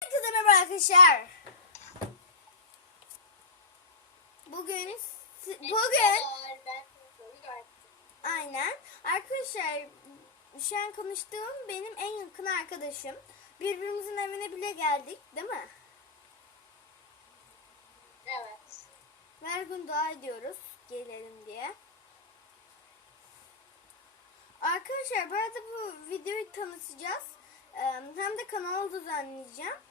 Herkese merhaba arkadaşlar. Bugün bugün aynen arkadaşlar şu an konuştuğum benim en yakın arkadaşım. Birbirimizin evine bile geldik, değil mi? Evet. Her gün dua ediyoruz gelelim diye. Arkadaşlar bu arada bu videoyu tanıtacağız. Hem de kanalı düzenleyeceğim.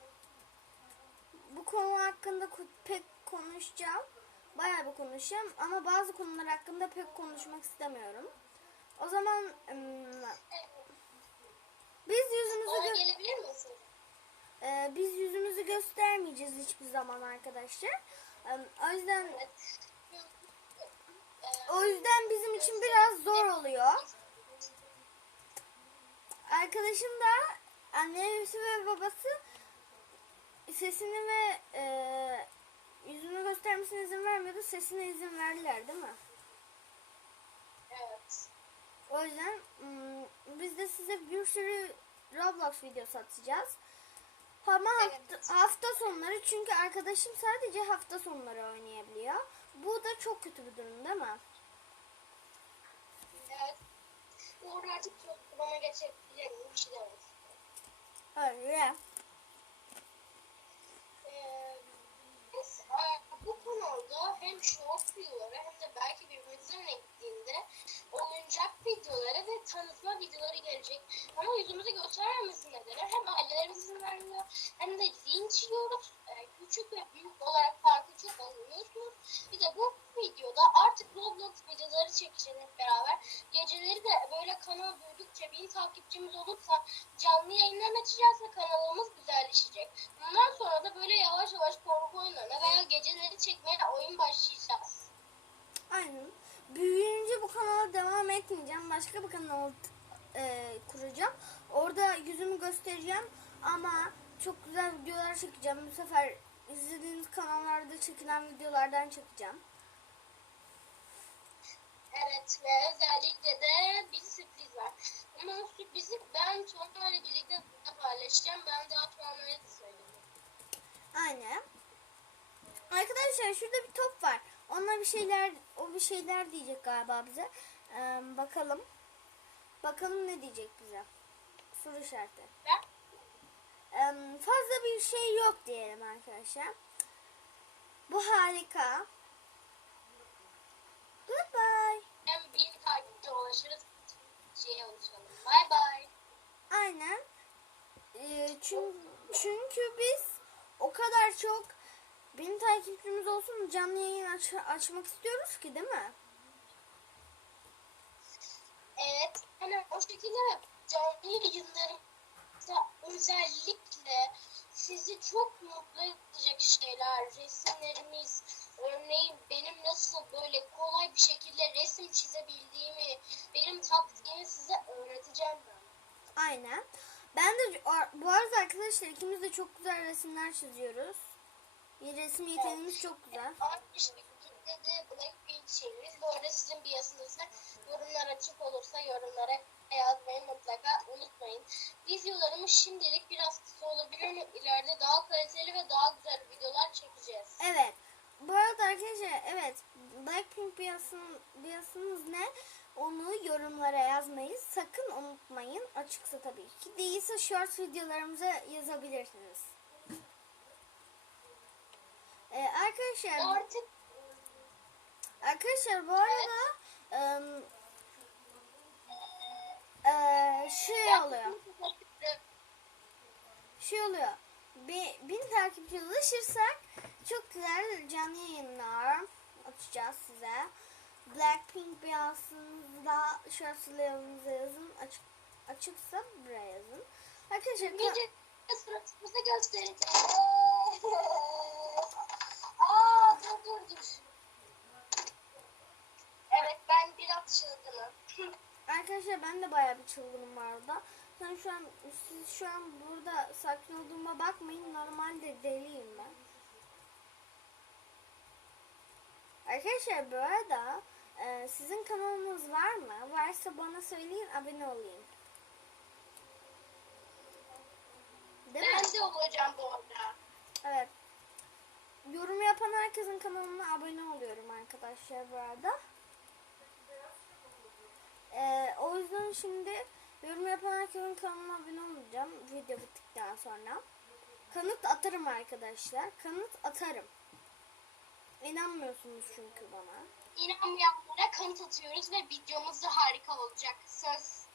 Bu konu hakkında pek konuşacağım. Bayağı bir konuşacağım ama bazı konular hakkında pek konuşmak istemiyorum. O zaman biz yüzümüzü gö- gelebilir misin? e, biz yüzümüzü göstermeyeceğiz hiçbir zaman arkadaşlar. O yüzden o yüzden bizim için biraz zor oluyor. Arkadaşım da annesi ve babası sesini ve e, yüzünü göstermesine izin vermiyordu. Sesine izin verdiler değil mi? Evet. O yüzden biz de size bir sürü Roblox videosu atacağız. Ama hafta, Evet. hafta sonları çünkü arkadaşım sadece hafta sonları oynayabiliyor. Bu da çok kötü bir durum değil mi? Evet. Uğur artık çok bana geçebilir mi? Bir şey demek. Öyle. Ee, biz e, bu kanalda hem short videoları hem de belki birbirimizin gittiğinde oyuncak videoları ve tanıtma videoları gelecek. Ama yüzümüzü göstermemesi nedeni hem ailelerimiz izin vermiyor hem de linç yiyoruz. Ee, küçük ve büyük olarak farklı çok alınıyorsunuz. Bir de bu videoda artık Roblox videoları çekeceğiz hep beraber. Geceleri de böyle kanal büyüdükçe bin takipçimiz olursa canlı yayınlar açacağız ve kanalımız güzelleşecek. Bundan sonra da böyle yavaş yavaş korku oyunlarına veya geceleri çekmeye oyun başlayacağız. Aynen. Büyüyünce bu kanala devam etmeyeceğim. Başka bir kanal e, kuracağım. Orada yüzümü göstereceğim ama çok güzel videolar çekeceğim. Bu sefer izlediğiniz kanallarda çekilen videolardan çekeceğim. Evet ve özellikle de bir sürpriz var. Ama o sürprizi ben Tuana ile birlikte burada paylaşacağım. Ben daha Tuana'ya da söyledim. Aynen. Arkadaşlar şurada bir top var. Onunla bir şeyler, o bir şeyler diyecek galiba bize. Ee, bakalım. Bakalım ne diyecek bize. Soru işareti. Ee, fazla bir şey yok diyelim arkadaşlar. Bu harika. Goodbye. hem bir ulaşırız. Şeye ulaşalım. Bye bye. Aynen. Ee, çünkü, çünkü biz o kadar çok bin takipçimiz olsun canlı yayın aç- açmak istiyoruz ki değil mi? Evet. Hani o şekilde canlı yayınlarımızda özellikle sizi çok mutlu edecek şeyler, resimlerimiz, örneğin benim nasıl böyle kolay bir şekilde resim çizebildiğimi, benim taktiğimi size öğreteceğim ben. Aynen. Ben de bu arada arkadaşlar ikimiz de çok güzel resimler çiziyoruz. Resim yeteneğimiz çok güzel. Aynı şekilde de Blackpink şeyimiz. Bu arada sizin bir yazınızda yorumlar açık olursa yorumlara yazmayı mutlaka unutmayın. Videolarımız şimdilik biraz kısa olabilir ama ileride daha kaliteli ve daha güzel videolar çekeceğiz. Evet. Bu arada arkadaşlar evet Blackpink biyasınız ne? Onu yorumlara yazmayı sakın unutmayın. Açıksa tabii ki. Değilse short videolarımıza yazabilirsiniz. Ee, arkadaşlar Artık arkadaşlar bu arada ım, eee, şey oluyor. şey oluyor. Bir, bin takipçi ulaşırsak çok güzel canlı yayınlar açacağız size. Blackpink beyazınızda şarkılarınızı yazın. Açık, açıksa buraya yazın. Arkadaşlar ka- gece suratımızı göstereceğiz. Dur dur. Evet ben biraz çılgınım. arkadaşlar ben de bayağı bir çılgınım var orada. Sen şu an siz şu an burada sakin olduğuma bakmayın. Normalde deliyim ben. Arkadaşlar bu arada e, sizin kanalınız var mı? Varsa bana söyleyin abone olayım. Değil mi? Ben de olacağım bu arada. Herkesin kanalına abone oluyorum arkadaşlar bu arada. Ee, o yüzden şimdi yorum yapan herkesin kanalına abone olacağım video bittikten sonra. Kanıt atarım arkadaşlar. Kanıt atarım. İnanmıyorsunuz çünkü bana. İnanmayanlara kanıt atıyoruz ve videomuz da harika olacak. Söz.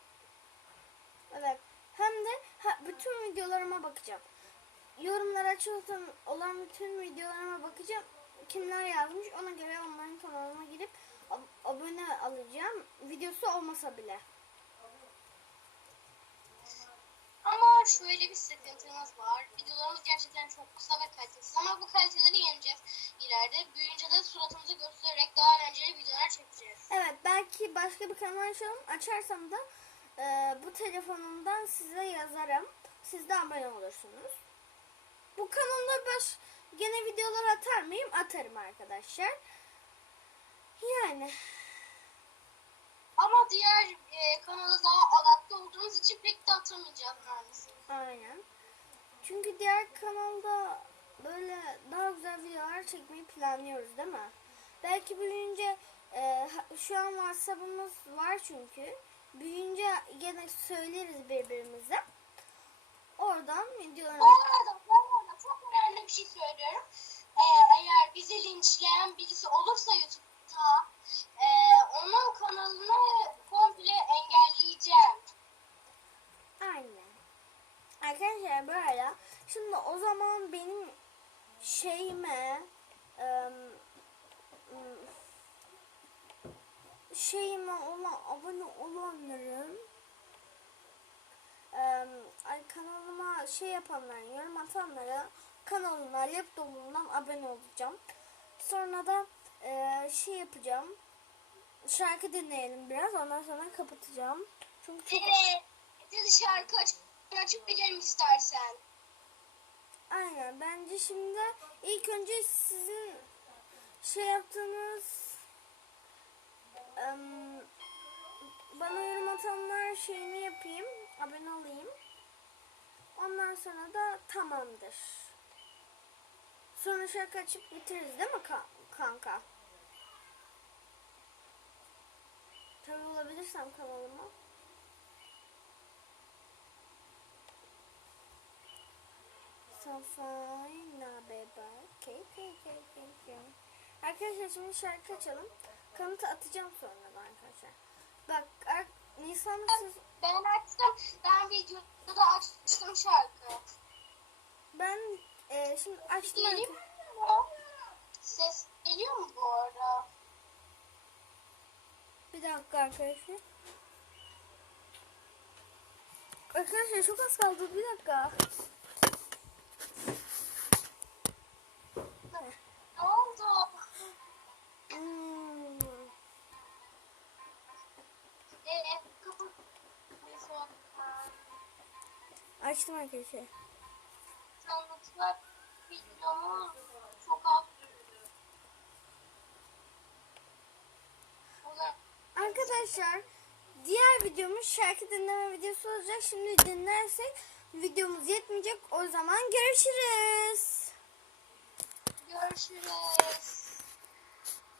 Evet. Hem de ha, bütün videolarıma bakacağım. Yorumlar açık olan bütün videolarıma bakacağım. Kimler yazmış ona göre onların kanalına girip ab- abone alacağım. Videosu olmasa bile. Ama şöyle bir sıkıntımız var. Videolarımız gerçekten çok kısa ve kalitesiz. Ama bu kaliteleri yeneceğiz ileride. Büyüyünce de suratımızı göstererek daha eğlenceli videolar çekeceğiz. Evet belki başka bir kanal açalım. Açarsam da e, bu telefonumdan size yazarım. Siz de abone olursunuz. Bu kanalda baş gene videolar atar mıyım? Atarım arkadaşlar. Yani Ama diğer e, kanala daha adapte olduğumuz için pek de atamayacağız maalesef. aynen. Çünkü diğer kanalda böyle daha güzel videolar çekmeyi planlıyoruz değil mi? Belki büyüyünce e, şu an WhatsApp'ımız var çünkü. Büyüyünce gene söyleriz birbirimize. Oradan videoları... Bu arada, önemli bir şey söylüyorum. Ee, eğer bizi linçleyen birisi olursa YouTube'da e, onun kanalını komple engelleyeceğim. Aynen. Arkadaşlar böyle. Şimdi o zaman benim şeyime şeyime olan abone olanların kanalıma şey yapanların yorum atanlara kanalına laptopumdan abone olacağım. Sonra da e, şey yapacağım. Şarkı dinleyelim biraz ondan sonra kapatacağım. Çünkü çok Evet. Şarkı açıp, açıp bilirim istersen. Aynen. Bence şimdi ilk önce sizin şey yaptığınız bana yorum atanlar şeyini yapayım. Abone olayım. Ondan sonra da tamamdır. Sonra şarkı açıp bitiririz değil mi ka- kanka? Tabii olabilirsem kanalıma. Safayna beba. Arkadaşlar şimdi şarkı açalım. Kanıtı atacağım sonra da arkadaşlar. Bak Nisan'da siz Ben açtım. Ben videoda açtım şarkı. ben e, şimdi açtım Geliyor mu? Ses geliyor mu bu arada? Bir dakika arkadaşlar. Arkadaşlar çok az kaldı bir dakika. Ne oldu? Hmm. Ee. Telefon. Açtım arkadaşlar. Tanıtlar Arkadaşlar diğer videomuz şarkı dinleme videosu olacak. Şimdi dinlersek videomuz yetmeyecek. O zaman görüşürüz. görüşürüz.